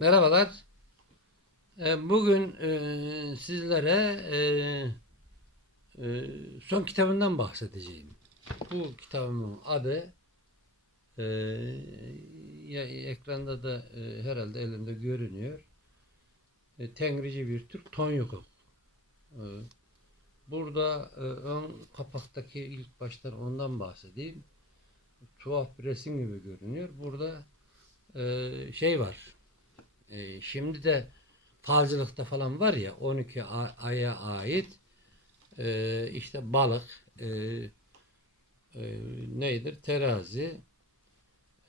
Merhabalar. Ee, Bugün e, sizlere e, e, son kitabından bahsedeceğim. Bu kitabımın adı ekranda da herhalde elimde görünüyor. Tengrici bir Türk Tonyukuk. E, Burada ön kapaktaki ilk baştan ondan bahsedeyim. Tuhaf bir resim gibi görünüyor. Burada şey var. E, şimdi de falcılıkta falan var ya 12 a- aya ait e, işte balık e, e, nedir? Terazi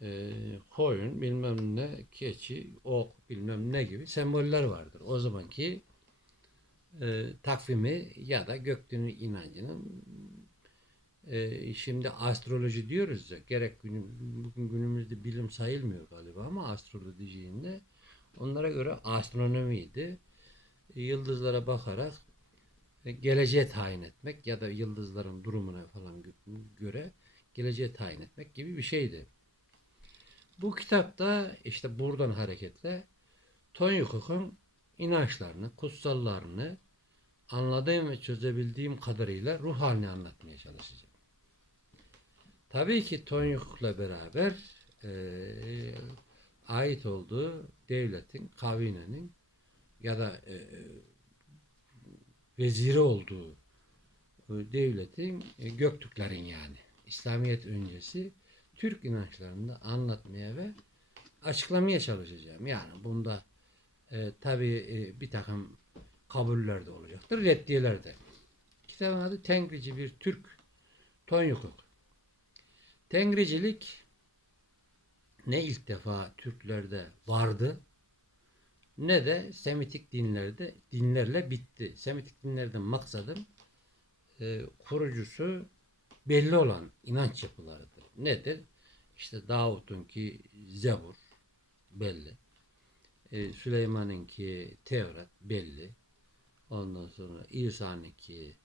e, koyun bilmem ne keçi ok bilmem ne gibi semboller vardır. O zamanki e, takvimi ya da göktürk inancının e, şimdi astroloji diyoruz ya gerek günüm, bugün günümüzde bilim sayılmıyor galiba ama astroloji diyeceğinde onlara göre astronomiydi. E, Yıldızlara bakarak e, geleceğe tayin etmek ya da yıldızların durumuna falan gö- göre geleceğe tayin etmek gibi bir şeydi. Bu kitapta işte buradan hareketle Tonyukuk'un inançlarını, kutsallarını anladığım ve çözebildiğim kadarıyla ruh halini anlatmaya çalışacağım. Tabii ki Tonyukuk'la beraber eee, ait olduğu devletin, kabinenin ya da eee, veziri olduğu e, devletin e, Göktürklerin yani İslamiyet öncesi Türk inançlarını anlatmaya ve açıklamaya çalışacağım. Yani bunda e, tabii e, bir takım kabuller de olacaktır, reddiyeler de. Kitabın adı Tengrici bir Türk Tonyukuk. Tengricilik ne ilk defa Türklerde vardı ne de Semitik dinlerde dinlerle bitti. Semitik dinlerden maksadım e, kurucusu belli olan inanç yapılarıdır. Nedir? İşte Davut'unki Zebur belli. E, Süleyman'ınki Tevrat belli. Ondan sonra İsa'nınki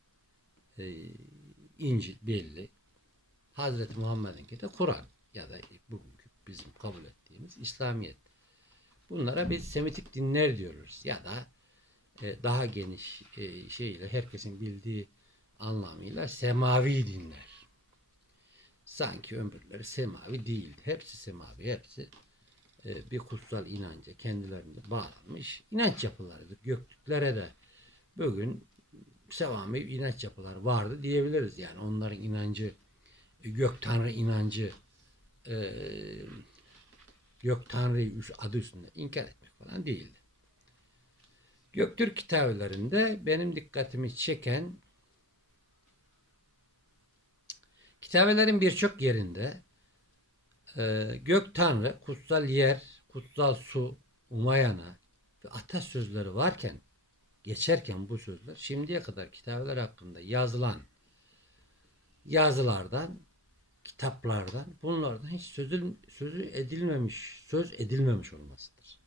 e, İncil belli. Hazreti Muhammed'inki de Kur'an ya da bugünkü bizim kabul ettiğimiz İslamiyet. Bunlara biz Semitik dinler diyoruz ya da e, daha geniş e, şeyle herkesin bildiği anlamıyla semavi dinler. Sanki öbürleri semavi değildi. Hepsi semavi, hepsi e, bir kutsal inanca kendilerinde bağlanmış inanç yapılarıdır. Göktürklere de bugün sevami inanç yapıları vardı diyebiliriz. Yani onların inancı gök tanrı inancı e, gök tanrıyı adı üstünde inkar etmek falan değildi. Göktürk kitabelerinde benim dikkatimi çeken kitabelerin birçok yerinde e, gök tanrı, kutsal yer, kutsal su, umayana ve atasözleri varken geçerken bu sözler şimdiye kadar kitabeler hakkında yazılan yazılardan, kitaplardan, bunlardan hiç sözü, sözü edilmemiş, söz edilmemiş olmasıdır.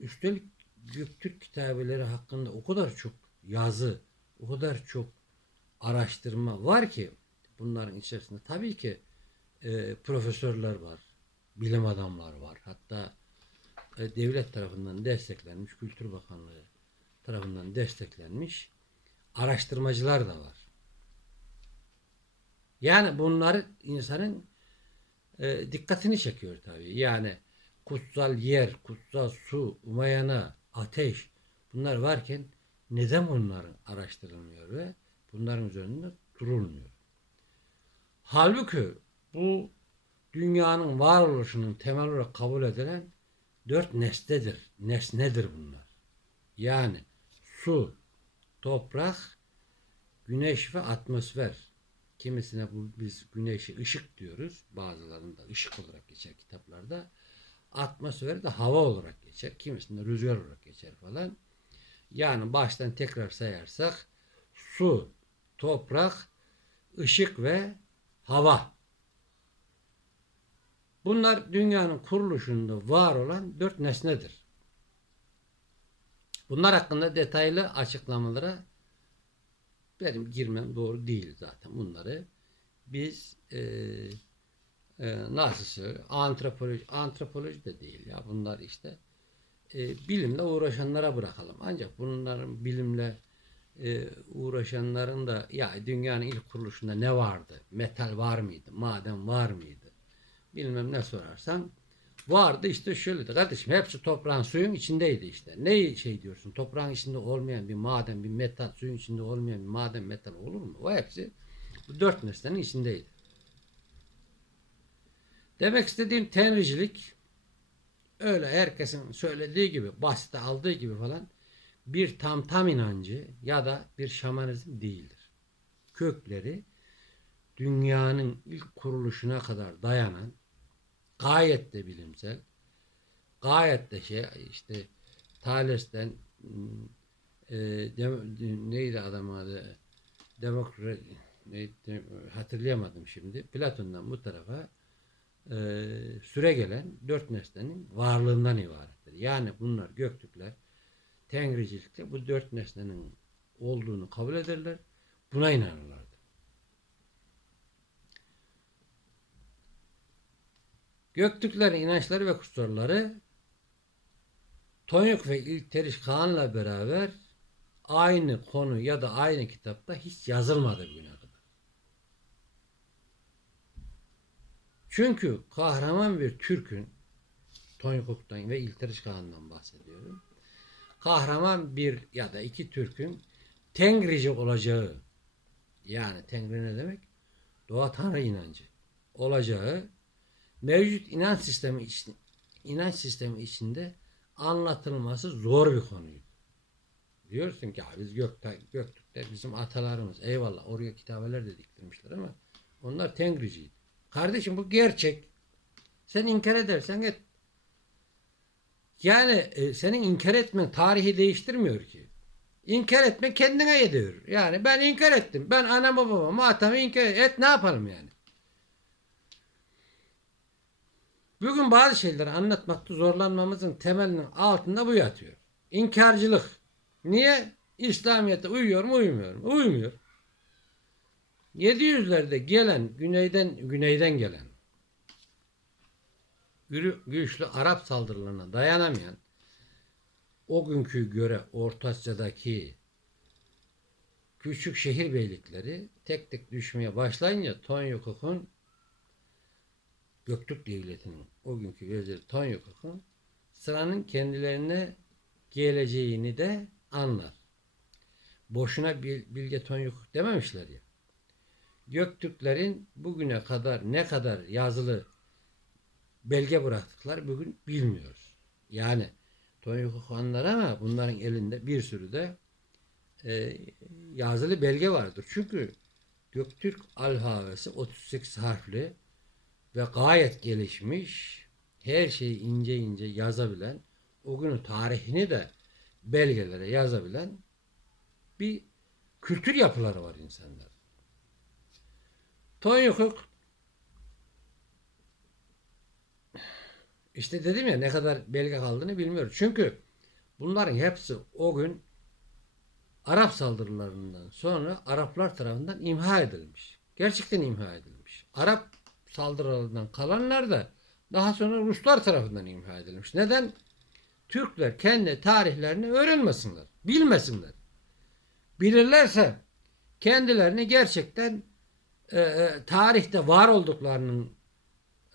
Üstelik Göktürk kitabeleri hakkında o kadar çok yazı, o kadar çok araştırma var ki bunların içerisinde tabii ki e, profesörler var, bilim adamlar var. Hatta e, devlet tarafından desteklenmiş, Kültür Bakanlığı tarafından desteklenmiş araştırmacılar da var. Yani bunlar insanın e, dikkatini çekiyor tabii. Yani kutsal yer, kutsal su, umayana, ateş bunlar varken neden bunların araştırılmıyor ve bunların üzerinde durulmuyor? Halbuki bu dünyanın varoluşunun temel olarak kabul edilen dört nesnedir. Nesnedir bunlar. Yani su, toprak, güneş ve atmosfer. Kimisine bu biz güneşi ışık diyoruz. Bazılarında ışık olarak geçer kitaplarda. Atmosfer de hava olarak geçer. Kimisinde rüzgar olarak geçer falan. Yani baştan tekrar sayarsak su, toprak, ışık ve hava. Bunlar dünyanın kuruluşunda var olan dört nesnedir. Bunlar hakkında detaylı açıklamalara benim girmem doğru değil zaten. Bunları biz e, e, nasıl söyleyeyim antropoloji antropoloji de değil ya bunlar işte e, bilimle uğraşanlara bırakalım. Ancak bunların bilimle e, uğraşanların da ya dünyanın ilk kuruluşunda ne vardı? Metal var mıydı? Maden var mıydı? Bilmem ne sorarsan vardı işte şöyle kardeşim hepsi toprağın suyun içindeydi işte. Ne şey diyorsun? Toprağın içinde olmayan bir maden, bir metal, suyun içinde olmayan bir maden, metal olur mu? O hepsi bu dört nesnenin içindeydi. Demek istediğim tenricilik öyle herkesin söylediği gibi, basite aldığı gibi falan bir tam tam inancı ya da bir şamanizm değildir. Kökleri dünyanın ilk kuruluşuna kadar dayanan gayet de bilimsel, gayet de şey işte Thales'ten hmm, e, dem- neydi adam adı Demokrat neydi, hatırlayamadım şimdi. Platon'dan bu tarafa e, süre gelen dört nesnenin varlığından ibarettir. Yani bunlar göktürkler Tengricilikte bu dört nesnenin olduğunu kabul ederler. Buna inanırlardı. Göktürklerin inançları ve kusurları Tonyuk ve İlteriş Kağan'la beraber aynı konu ya da aynı kitapta hiç yazılmadı bugüne kadar. Çünkü kahraman bir Türk'ün Tonyuk'tan ve İlteriş Kağan'dan bahsediyorum. Kahraman bir ya da iki Türk'ün Tengrici olacağı yani Tengri ne demek? Doğa Tanrı inancı olacağı mevcut inanç sistemi için, inanç sistemi içinde anlatılması zor bir konuydu. Diyorsun ki biz Gökte, Göktürkler bizim atalarımız. Eyvallah oraya kitabeler de diktirmişler ama onlar Tengriciydi. Kardeşim bu gerçek. Sen inkar edersen et. Yani e, senin inkar etmen tarihi değiştirmiyor ki. İnkar etme kendine yediyor. Yani ben inkar ettim. Ben anamı babamı atamı inkar et ne yapalım yani? Bugün bazı şeyleri anlatmakta zorlanmamızın temelinin altında bu yatıyor. İnkarcılık. Niye? İslamiyet'e uyuyor mu uymuyor mu? Uymuyor. 700'lerde gelen güneyden güneyden gelen güçlü Arap saldırılarına dayanamayan o günkü göre Orta Asya'daki küçük şehir beylikleri tek tek düşmeye başlayınca Tonyukok'un Göktürk Devleti'nin o günkü veziri Tonyukok'un sıranın kendilerine geleceğini de anlar. Boşuna Bil- Bilge Tonyukok dememişler ya. Göktürklerin bugüne kadar ne kadar yazılı belge bıraktıklar bugün bilmiyoruz. Yani Tonyukok anlar ama bunların elinde bir sürü de e, yazılı belge vardır. Çünkü Göktürk alfabesi 38 harfli ve gayet gelişmiş, her şeyi ince ince yazabilen, o günün tarihini de belgelere yazabilen bir kültür yapıları var insanlar. Tonyukuk işte dedim ya ne kadar belge kaldığını bilmiyoruz. Çünkü bunların hepsi o gün Arap saldırılarından sonra Araplar tarafından imha edilmiş. Gerçekten imha edilmiş. Arap saldırılarından kalanlar da daha sonra Ruslar tarafından imha edilmiş. Neden? Türkler kendi tarihlerini öğrenmesinler, bilmesinler. Bilirlerse kendilerini gerçekten e, e, tarihte var olduklarının,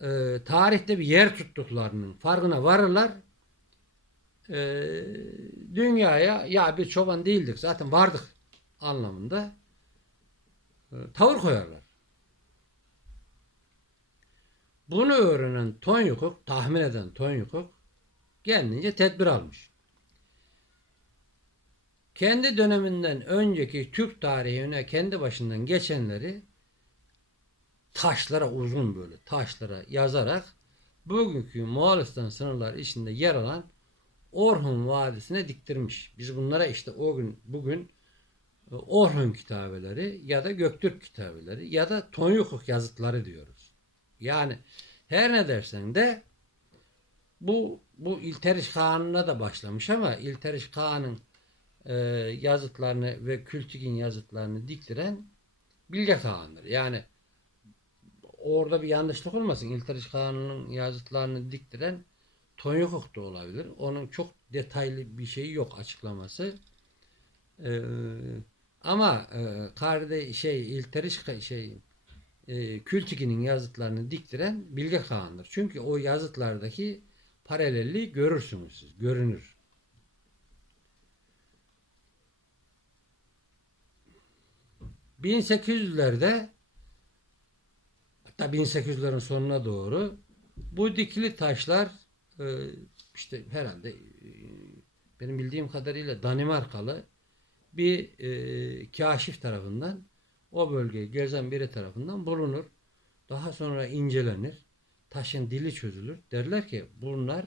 e, tarihte bir yer tuttuklarının farkına varırlar. E, dünyaya ya bir çoban değildik zaten vardık anlamında e, tavır koyarlar. Bunu öğrenen Tonyukok, tahmin eden Tonyukok kendince tedbir almış. Kendi döneminden önceki Türk tarihine kendi başından geçenleri taşlara uzun böyle taşlara yazarak bugünkü Moğolistan sınırları içinde yer alan Orhun Vadisi'ne diktirmiş. Biz bunlara işte o gün bugün e, Orhun kitabeleri ya da Göktürk kitabeleri ya da Tonyukok yazıtları diyoruz. Yani her ne dersen de bu bu İlteriş Kağan'ına da başlamış ama İlteriş Kağan'ın e, yazıtlarını ve Kültigin yazıtlarını diktiren Bilge Kağan'dır. Yani orada bir yanlışlık olmasın. İlteriş Kanun'un yazıtlarını diktiren Tonyukuk da olabilir. Onun çok detaylı bir şeyi yok açıklaması. Ee, ama e, karde şey İlteriş şey e, Kültiki'nin yazıtlarını diktiren Bilge Kağan'dır. Çünkü o yazıtlardaki paralelliği görürsünüz siz. Görünür. ...1800'lerde... ...hatta 1800'lerin sonuna doğru... ...bu dikili taşlar... e, ...işte herhalde... e, ...benim bildiğim kadarıyla Danimarkalı... ...bir e, kaşif tarafından... ...o bölgeyi gezen biri tarafından bulunur. Daha sonra incelenir. Taşın dili çözülür. Derler ki bunlar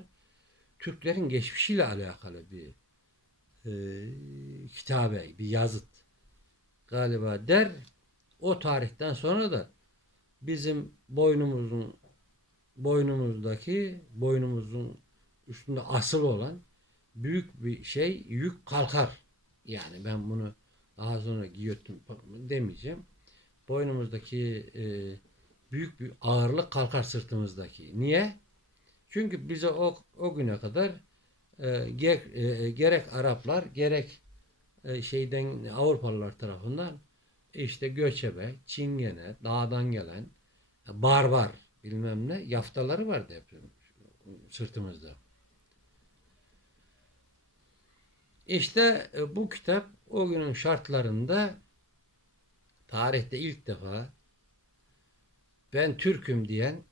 Türklerin geçmişiyle alakalı bir e, kitabe, bir yazıt galiba der. O tarihten sonra da bizim boynumuzun boynumuzdaki boynumuzun üstünde asıl olan büyük bir şey yük kalkar. Yani ben bunu daha sonra giyotin demeyeceğim. Boynumuzdaki e, büyük bir ağırlık kalkar sırtımızdaki. Niye? Çünkü bize o, o güne kadar e, ge- e, gerek Araplar gerek e, şeyden Avrupalılar tarafından işte göçebe, çingene, dağdan gelen barbar bilmem ne yaftaları vardı hep sırtımızda. İşte e, bu kitap o günün şartlarında tarihte ilk defa ben Türk'üm diyen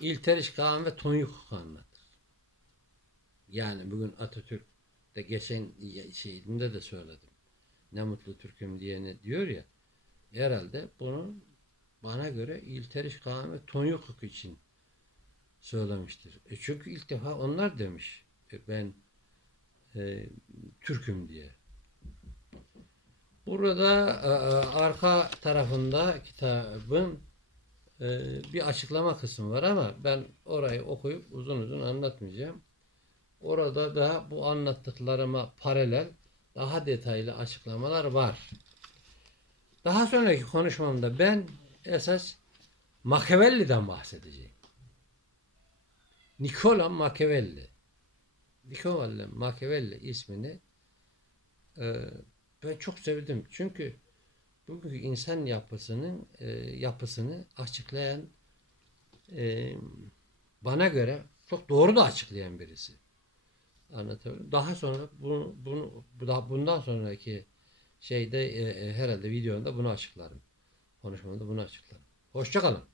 İlteriş Kağan ve Tonyuk anlatır. Yani bugün Atatürk de geçen şeyinde de söyledim. Ne mutlu Türk'üm diyene diyor ya. Herhalde bunu bana göre İlteriş Kağan ve Tonyuk için söylemiştir. E çünkü ilk defa onlar demiş. E ben e, Türk'üm diye. Burada e, arka tarafında kitabın e, bir açıklama kısmı var ama ben orayı okuyup uzun uzun anlatmayacağım. Orada da bu anlattıklarıma paralel daha detaylı açıklamalar var. Daha sonraki konuşmamda ben esas Machiavelli'den bahsedeceğim. Nicola Machiavelli. Nicola Machiavelli ismini e, ben çok sevdim. Çünkü bugünkü insan yapısının e, yapısını açıklayan e, bana göre çok doğru da açıklayan birisi. Anlatabiliyor. Daha sonra bunu, bunu bu daha bundan sonraki şeyde e, e, herhalde videomda bunu açıklarım. Konuşmamda bunu açıklarım. Hoşçakalın.